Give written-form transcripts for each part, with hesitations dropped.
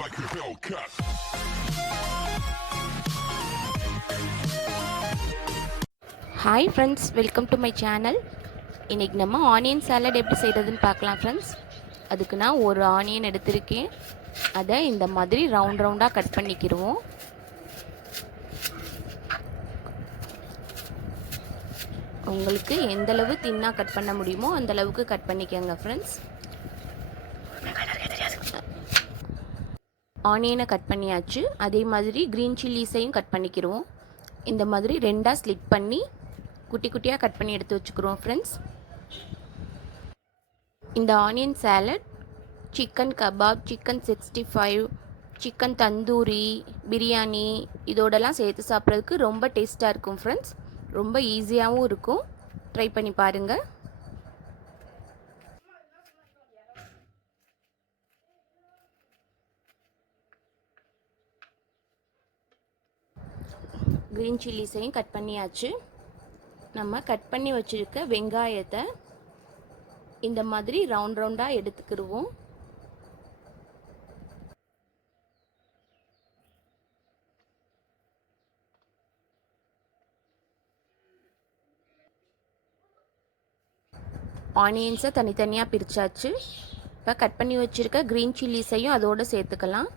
Like a Hellcat. Hi friends, welcome to my channel. இன்றைக்கி நம்ம onion salad எப்படி செய்கிறதுன்னு பார்க்கலாம் ஃப்ரெண்ட்ஸ். அதுக்கு நான் ஒரு ஆனியன் எடுத்திருக்கேன். அதை இந்த மாதிரி ரவுண்டாக கட் பண்ணிக்கிடுவோம். உங்களுக்கு எந்தளவு தின்னாக கட் பண்ண முடியுமோ அந்தளவுக்கு கட் பண்ணிக்கோங்க ஃப்ரெண்ட்ஸ். ஆனியனை கட் பண்ணியாச்சு. அதே மாதிரி க்ரீன் சில்லிஸையும் கட் பண்ணிக்கிடுவோம். இந்த மாதிரி ரெண்டாக ஸ்லிட் பண்ணி குட்டி குட்டியாக கட் பண்ணி எடுத்து வச்சுக்கிறோம் ஃப்ரெண்ட்ஸ். இந்த onion salad chicken kebab, chicken 65, chicken tandoori, biryani இதோடலாம் சேர்த்து சாப்பிட்றதுக்கு ரொம்ப டேஸ்ட்டாக இருக்கும் ஃப்ரெண்ட்ஸ். ரொம்ப ஈஸியாகவும் இருக்கும். ட்ரை பண்ணி பாருங்கள். க்ரீன் சில்லிஸையும் கட் பண்ணியாச்சு. நம்ம கட் பண்ணி வச்சுருக்க வெங்காயத்தை இந்த மாதிரி ரவுண்டாக எடுத்துக்கிடுவோம். ஆனியன்ஸை தனித்தனியாக பிரித்தாச்சு. இப்போ கட் பண்ணி வச்சுருக்க க்ரீன் சில்லிஸையும் அதோடு சேர்த்துக்கலாம்.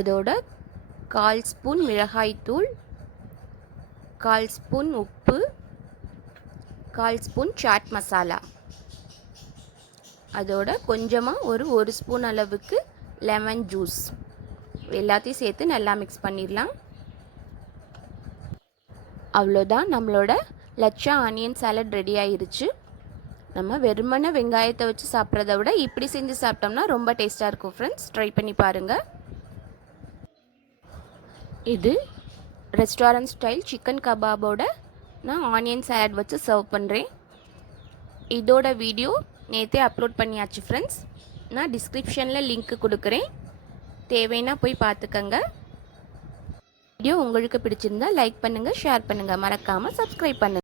அதோட 1/4 ஸ்பூன் மிளகாய்த்தூள், 1/4 ஸ்பூன் உப்பு, 1/4 ஸ்பூன் சாட் மசாலா, அதோட கொஞ்சமாக ஒரு ஸ்பூன் அளவுக்கு லெமன் ஜூஸ் எல்லாத்தையும் சேர்த்து நல்லா மிக்ஸ் பண்ணிடலாம். அவ்வளோதான், நம்மளோட லச்சா ஆனியன் சாலட் ரெடி ஆயிருச்சு. நம்ம வெறுமன வெங்காயத்தை வச்சு சாப்பிட்றத விட இப்படி செஞ்சு சாப்பிட்டோம்னா ரொம்ப டேஸ்ட்டாக இருக்கும் ஃப்ரெண்ட்ஸ். ட்ரை பண்ணி பாருங்கள். இது ரெஸ்டாரண்ட் ஸ்டைல் சிக்கன் கபாபோட நான் ஆனியன் சாலட் வச்சு சர்வ் பண்ணுறேன். இதோட வீடியோ நேற்றே அப்லோட் பண்ணியாச்சு ஃப்ரெண்ட்ஸ். நான் டிஸ்கிரிப்ஷனில் லிங்க் கொடுக்குறேன், தேவைன்னா போய் பார்த்துக்கங்க. வீடியோ உங்களுக்கு பிடிச்சிருந்தா லைக் பண்ணுங்கள், ஷேர் பண்ணுங்கள், மறக்காமல் சப்ஸ்கிரைப் பண்ணுங்கள்.